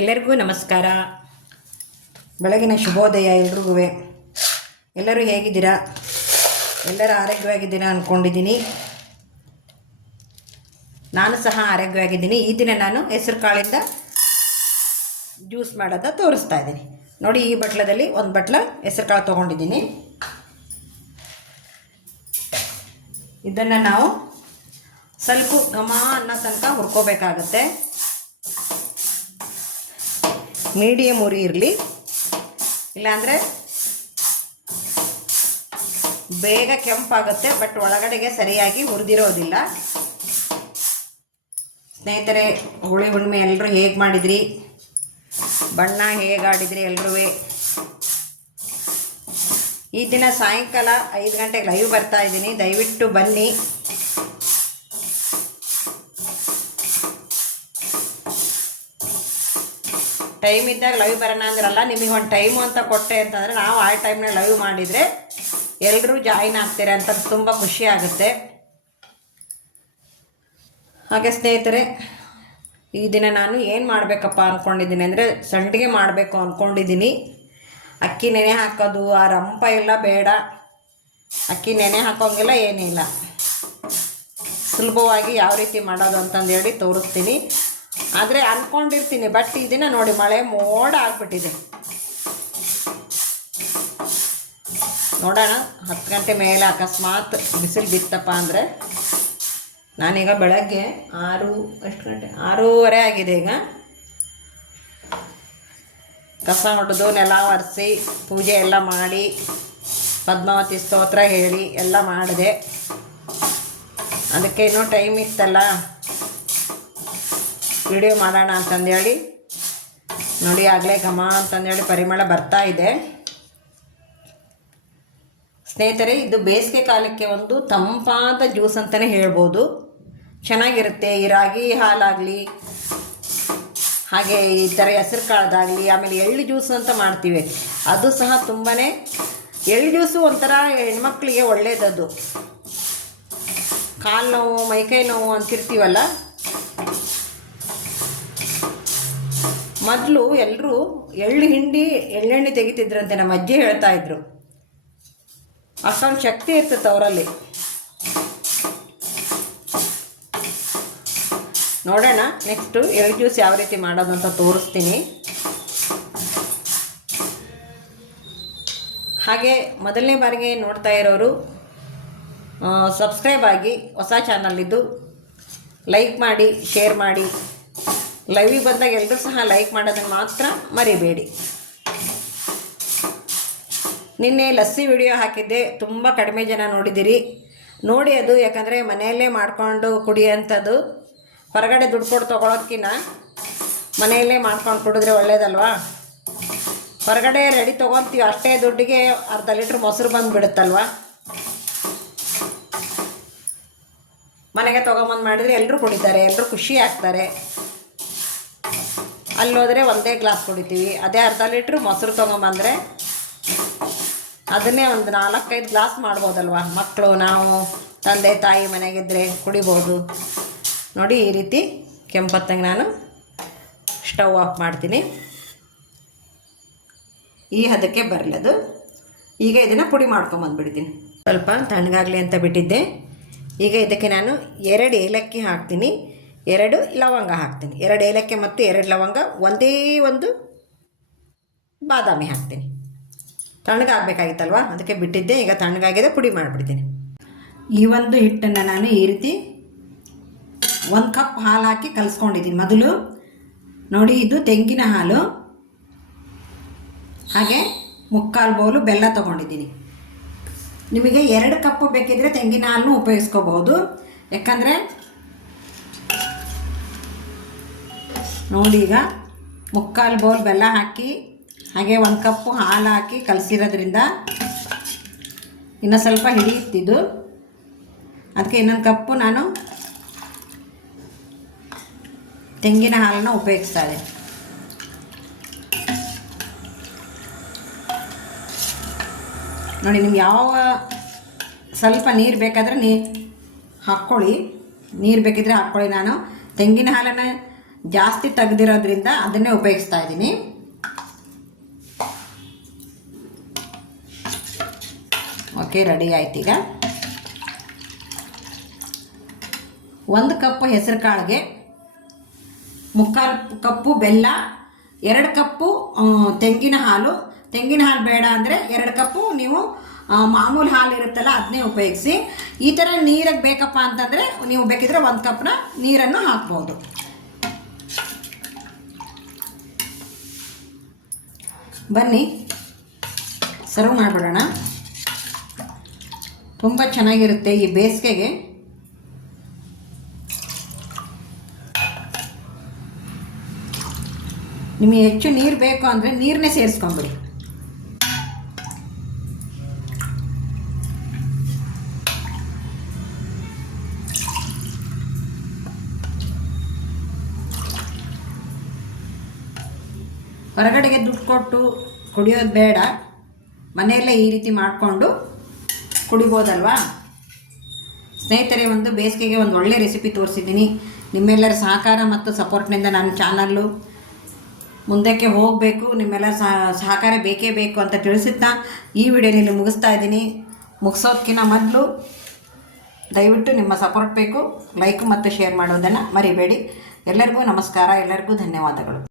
ಎಲ್ಲರಿಗೂ ನಮಸ್ಕಾರ. ಬೆಳಗಿನ ಶುಭೋದಯ ಎಲ್ರಿಗೂ. ಎಲ್ಲರೂ ಹೇಗಿದ್ದೀರಾ? ಎಲ್ಲರೂ ಆರೋಗ್ಯವಾಗಿದ್ದೀರಾ ಅಂದ್ಕೊಂಡಿದ್ದೀನಿ ನಾನು ಸಹ ಆರೋಗ್ಯವಾಗಿದ್ದೀನಿ. ಈ ದಿನ ನಾನು ಹೆಸರು ಕಾಳಿಂದ ಜ್ಯೂಸ್ ಮಾಡೋದ ತೋರಿಸ್ತಾ ಇದ್ದೀನಿ. ನೋಡಿ, ಈ ಬಟ್ಲದಲ್ಲಿ ಒಂದು ಬಟ್ಲ ಹೆಸರು ಕಾಳು ತೊಗೊಂಡಿದ್ದೀನಿ. ಇದನ್ನು ನಾವು ಸ್ವಲ್ಪ ಘಮ ಅನ್ನೋ ತನಕ ಹುರ್ಕೋಬೇಕಾಗತ್ತೆ. ಮೀಡಿಯಮ್ ಉರಿ ಇರಲಿ. ಇಲ್ಲಾಂದರೆ ಬೇಗ ಕೆಂಪಾಗುತ್ತೆ, ಬಟ್ ಒಳಗಡೆಗೆ ಸರಿಯಾಗಿ ಹುರಿದಿರೋದಿಲ್ಲ ಸ್ನೇಹಿತರೆ, ಹುಳಿ ಹುಣ್ಣಿಮೆ ಎಲ್ಲರೂ ಹೇಗೆ ಮಾಡಿದ್ರಿ? ಬಣ್ಣ ಹೇಗೆ ಆಡಿದ್ರಿ ಎಲ್ಲರೂ ಈ ದಿನ ಸಾಯಂಕಾಲ ಐದು ಗಂಟೆಗೆ ಲೈವ್ ಬರ್ತಾ ಇದ್ದೀನಿ. ದಯವಿಟ್ಟು ಬನ್ನಿ. ಟೈಮ್ ಇದ್ದಾಗ ಲವ್ ಬರೋಣ ಅಂದ್ರಲ್ಲ, ನಿಮಗೆ ಒಂದು ಟೈಮು ಅಂತ ಕೊಟ್ಟೆ ಅಂತಂದರೆ ನಾವು ಆ ಟೈಮ್ನ ಲವ್ ಮಾಡಿದರೆ ಎಲ್ಲರೂ ಜಾಯಿನ್ ಆಗ್ತೀರ ಅಂತ ತುಂಬ ಖುಷಿ ಆಗುತ್ತೆ. ಹಾಗೆ ಸ್ನೇಹಿತರೆ, ಈ ದಿನ ನಾನು ಏನು ಮಾಡಬೇಕಪ್ಪ ಅಂದ್ಕೊಂಡಿದ್ದೀನಿ ಅಂದರೆ ಸಂಡಿಗೆ ಮಾಡಬೇಕು ಅಂದ್ಕೊಂಡಿದ್ದೀನಿ ಅಕ್ಕಿ ನೆನೆ ಹಾಕೋದು, ಆ ರಂಪ ಎಲ್ಲ ಬೇಡ. ಅಕ್ಕಿ ನೆನೆ ಹಾಕೋಂಗಿಲ್ಲ ಏನಿಲ್ಲ. ಸುಲಭವಾಗಿ ಯಾವ ರೀತಿ ಮಾಡೋದು ಅಂತಂದೇಳಿ ತೋರಿಸ್ತೀನಿ. ಆದರೆ ಅಂದ್ಕೊಂಡಿರ್ತೀನಿ ಬಟ್ ಈ ದಿನ ನೋಡಿ ಮಳೆ ಮೋಡ ಆಗ್ಬಿಟ್ಟಿದೆ. ನೋಡೋಣ, ಹತ್ತು ಗಂಟೆ ಮೇಲೆ ಅಕಸ್ಮಾತ್ ಬಿಸಿಲು ಬಿತ್ತಪ್ಪ ಅಂದರೆ. ನಾನೀಗ ಬೆಳಗ್ಗೆ ಆರು, ಎಷ್ಟು ಗಂಟೆ? ಆರೂವರೆ ಆಗಿದೆ ಈಗ. ಕಸ ಹೊಡೆದು ನೆಲ ಒರೆಸಿ, ಪೂಜೆ ಎಲ್ಲ ಮಾಡಿ, ಪದ್ಮಾವತಿ ಸ್ತೋತ್ರ ಹೇಳಿ ಎಲ್ಲ ಮಾಡಿದೆ. ಅದಕ್ಕೆ ಇನ್ನೂ ಟೈಮ್ ಇತ್ತಲ್ಲ. ವಿಡಿಯೋ ಮಾಡೋಣ ಅಂತಂದೇಳಿ. ನೋಡಿ, ಆಗಲೇ ಘಮ ಅಂತಂದೇಳಿ ಪರಿಮಳ ಬರ್ತಾ ಇದೆ. ಸ್ನೇಹಿತರೆ, ಇದು ಬೇಸಿಗೆ ಕಾಲಕ್ಕೆ ಒಂದು ತಂಪಾದ ಜ್ಯೂಸ್ ಅಂತಲೇ ಹೇಳ್ಬೋದು. ಚೆನ್ನಾಗಿರುತ್ತೆ. ಈ ರಾಗಿ ಹಾಲಾಗಲಿ, ಹಾಗೆ ಈ ಥರ ಹೆಸರು ಕಾಳದಾಗಲಿ, ಆಮೇಲೆ ಎಳ್ಳು ಜ್ಯೂಸ್ ಅಂತ ಮಾಡ್ತೀವಿ. ಅದು ಸಹ ತುಂಬಾ ಎಳ್ಳು ಜ್ಯೂಸು ಒಂಥರ ಹೆಣ್ಮಕ್ಳಿಗೆ ಒಳ್ಳೆಯದದು ಕಾಲು ನೋವು, ಮೈಕೈ ನೋವು ಅಂತಿರ್ತೀವಲ್ಲ? ಮೊದಲು ಎಲ್ಲರೂ ಎಳ್ಳು ಹಿಂಡಿ ಎಳ್ಳೆಣ್ಣೆ ತೆಗಿತಿದ್ರಂತೆ ನಮ್ಮ ಅಜ್ಜಿ ಹೇಳ್ತಾ ಇದ್ರು. ಅಷ್ಟೊಂದು ಶಕ್ತಿ ಇರ್ತದೆ ಅವರಲ್ಲಿ. ನೋಡೋಣ ನೆಕ್ಸ್ಟು ಎಳ್ಳು ಜ್ಯೂಸ್ ಯಾವ ರೀತಿ ಮಾಡೋದು ಅಂತ ತೋರಿಸ್ತೀನಿ. ಹಾಗೆ ಮೊದಲನೇ ಬಾರಿಗೆ ನೋಡ್ತಾ ಇರೋರು ಸಬ್ಸ್ಕ್ರೈಬ್ ಆಗಿ ಹೊಸ ಚಾನಲ್ ಲೈಕ್ ಮಾಡಿ, ಶೇರ್ ಮಾಡಿ. ಲೈವಿಗೆ ಬಂದಾಗ ಎಲ್ಲರೂ ಸಹ ಲೈಕ್ ಮಾಡೋದನ್ನು ಮಾತ್ರ ಮರಿಬೇಡಿ. ನಿನ್ನೆ ಲಸ್ಸಿ ವಿಡಿಯೋ ಹಾಕಿದ್ದೆ, ತುಂಬ ಕಡಿಮೆ ಜನ ನೋಡಿದ್ದೀರಿ ನೋಡಿ ಅದು, ಯಾಕಂದರೆ ಮನೆಯಲ್ಲೇ ಮಾಡಿಕೊಂಡು ಕುಡಿಯೋಂಥದ್ದು, ಹೊರಗಡೆ ದುಡ್ಡು ಕೊಟ್ಟು ತೊಗೊಳೋದ್ಕಿನ್ನ ಮನೆಯಲ್ಲೇ ಮಾಡ್ಕೊಂಡು ಕುಡಿದ್ರೆ ಒಳ್ಳೇದಲ್ವಾ? ಹೊರಗಡೆ ರೆಡಿ ತೊಗೊತೀವಿ ಅಷ್ಟೇ ದುಡ್ಡಿಗೆ ಅರ್ಧ ಲೀಟ್ರ್ ಮೊಸರು ಬಂದುಬಿಡುತ್ತಲ್ವ? ಮನೆಗೆ ತೊಗೊಂಬಂದು ಮಾಡಿದರೆ ಎಲ್ಲರೂ ಕುಡಿತಾರೆ ಎಲ್ಲರೂ ಖುಷಿ ಆಗ್ತಾರೆ. ಅಲ್ಲಿ ಹೋದರೆ ಒಂದೇ ಗ್ಲಾಸ್ ಕುಡಿತೀವಿ. ಅದೇ ಅರ್ಧ ಲೀಟ್ರ್ ಮೊಸರು ತೊಗೊಂಬಂದರೆ ಅದನ್ನೇ ಒಂದು ನಾಲ್ಕೈದು ಗ್ಲಾಸ್ ಮಾಡ್ಬೋದಲ್ವ? ಮಕ್ಕಳು ನಾವು, ತಂದೆ, ತಾಯಿ ಮನೆಗಿದ್ದರೆ ಕುಡಿಬೋದು. ನೋಡಿ ಈ ರೀತಿ ಕೆಂಪತ್ತಂಗೆ ನಾನು ಸ್ಟವ್ ಆಫ್ ಮಾಡ್ತೀನಿ. ಈ ಹದಕ್ಕೆ ಬರಲದು ಈಗ ಇದನ್ನು ಪುಡಿ ಮಾಡ್ಕೊಂಬಂದುಬಿಡ್ತೀನಿ. ಸ್ವಲ್ಪ ತಣ್ಣಗಾಗಲಿ ಅಂತ ಬಿಟ್ಟಿದ್ದೆ. ಈಗ ಇದಕ್ಕೆ ನಾನು ಎರಡು ಏಲಕ್ಕಿ ಹಾಕ್ತೀನಿ. ಎರಡು ಲವಂಗ ಹಾಕ್ತೀನಿ. ಎರಡು ಏಲಕ್ಕಿ ಮತ್ತು ಎರಡು ಲವಂಗ, ಒಂದೇ ಒಂದು ಬಾದಾಮಿ ಹಾಕ್ತೀನಿ. ತಣ್ಣಗಾಗಬೇಕಾಗಿತ್ತಲ್ವ? ಅದಕ್ಕೆ ಬಿಟ್ಟಿದ್ದೆ. ಈಗ ತಣ್ಣಗಾಗಿದೆ, ಪುಡಿ ಮಾಡಿಬಿಡ್ತೀನಿ. ಈ ಒಂದು ಹಿಟ್ಟನ್ನು ನಾನು ಈ ರೀತಿ ಒಂದು ಕಪ್ ಹಾಲು ಹಾಕಿ ಕಲಿಸ್ಕೊಂಡಿದ್ದೀನಿ. ಮೊದಲು ನೋಡಿ, ಇದು ತೆಂಗಿನ ಹಾಲು, ಹಾಗೆ ಮುಕ್ಕಾಲು ಬೌಲು ಬೆಲ್ಲ ತೊಗೊಂಡಿದ್ದೀನಿ. ನಿಮಗೆ ಎರಡು ಕಪ್ಪು ಬೇಕಿದ್ದರೆ ತೆಂಗಿನ ಹಾಲನ್ನು ಉಪಯೋಗಿಸ್ಕೋಬೋದು ಯಾಕಂದರೆ ನೋಡಿ ಈಗ ಮುಕ್ಕಾಲು ಬೌಲ್ ಬೆಲ್ಲ ಹಾಕಿ, ಹಾಗೆ ಒಂದು ಕಪ್ಪು ಹಾಲು ಹಾಕಿ ಕಲಸಿರೋದ್ರಿಂದ ಇನ್ನೂ ಸ್ವಲ್ಪ ಹಿಡಿಯುತ್ತಿದ್ದು. ಅದಕ್ಕೆ ಇನ್ನೊಂದು ಕಪ್ಪು ನಾನು ತೆಂಗಿನ ಹಾಲನ್ನು ಉಪಯೋಗಿಸ್ತಾ ಇದೆ ನೋಡಿ, ನಿಮ್ಗೆ ಯಾವ ಸ್ವಲ್ಪ ನೀರು ಬೇಕಾದರೆ ನೀ ಹಾಕ್ಕೊಳ್ಳಿ. ನೀರು ಬೇಕಿದ್ದರೆ ಹಾಕ್ಕೊಳ್ಳಿ ನಾನು. ತೆಂಗಿನ ಹಾಲನ್ನು ಜಾಸ್ತಿ ತೆಗ್ದಿರೋದ್ರಿಂದ ಅದನ್ನೇ ಉಪಯೋಗಿಸ್ತಾ ಇದ್ದೀನಿ. ಓಕೆ, ರೆಡಿ ಆಯ್ತು ಈಗ. ಒಂದು ಕಪ್ ಹೆಸರು ಕಾಳಿಗೆ, ಮುಕ್ಕಾಲು ಕಪ್ಪು ಬೆಲ್ಲ, ಎರಡು ಕಪ್ಪು ತೆಂಗಿನ ಹಾಲು. ತೆಂಗಿನ ಹಾಲು ಬೇಡ ಅಂದರೆ ಎರಡು ಕಪ್ಪು, ನೀವು ಮಾಮೂಲು ಹಾಲು ಇರುತ್ತಲ್ಲ ಅದನ್ನೇ ಉಪಯೋಗಿಸಿ. ಈ ಥರ ನೀರಿಗೆ ಬೇಕಪ್ಪ ಅಂತಂದರೆ ನೀವು ಬೇಕಿದ್ರೆ ಒಂದು ಕಪ್ನ ನೀರನ್ನು ಹಾಕ್ಬೋದು. ಬನ್ನಿ. ಸರ್ವ್ ಮಾಡಿಬಿಡೋಣ. ತುಂಬ ಚೆನ್ನಾಗಿರುತ್ತೆ ಈ ಬೇಸಿಗೆಗೆ. ನಿಮಗೆ ಹೆಚ್ಚು ನೀರು ಬೇಕು ಅಂದರೆ ನೀರನ್ನೇ ಸೇರಿಸ್ಕೊಂಬಿಡಿ. ಹೊರಗಡೆಗೆ ದುಡ್ಡು ಕೊಟ್ಟು ಕುಡಿಯೋದು ಬೇಡ. ಮನೆಯಲ್ಲೇ ಈ ರೀತಿ ಮಾಡಿಕೊಂಡು ಕುಡಿಬೋದಲ್ವಾ? ಸ್ನೇಹಿತರೆ, ಒಂದು ಬೇಸಿಗೆಗೆ ಒಂದು ಒಳ್ಳೆ ರೆಸಿಪಿ ತೋರಿಸಿದ್ದೀನಿ. ನಿಮ್ಮೆಲ್ಲರ ಸಹಕಾರ ಮತ್ತು ಸಪೋರ್ಟ್ನಿಂದ ನನ್ನ ಚಾನಲ್ಲು ಮುಂದಕ್ಕೆ ಹೋಗಬೇಕು, ನಿಮ್ಮೆಲ್ಲರ ಸಹ, ಸಹಕಾರ ಬೇಕೇ ಬೇಕು ಅಂತ ತಿಳಿಸುತ್ತಾ ಈ ವಿಡಿಯೋನಲ್ಲಿ ಮುಗಿಸ್ತಾ ಇದ್ದೀನಿ. ಮುಗಿಸೋದಕ್ಕಿಂತ ಮೊದಲು ದಯವಿಟ್ಟು ನಿಮ್ಮ ಸಪೋರ್ಟ್ ಬೇಕು. ಲೈಕ್ ಮತ್ತು ಶೇರ್ ಮಾಡೋದನ್ನು ಮರಿಬೇಡಿ. ಎಲ್ಲರಿಗೂ ನಮಸ್ಕಾರ, ಎಲ್ಲರಿಗೂ ಧನ್ಯವಾದಗಳು.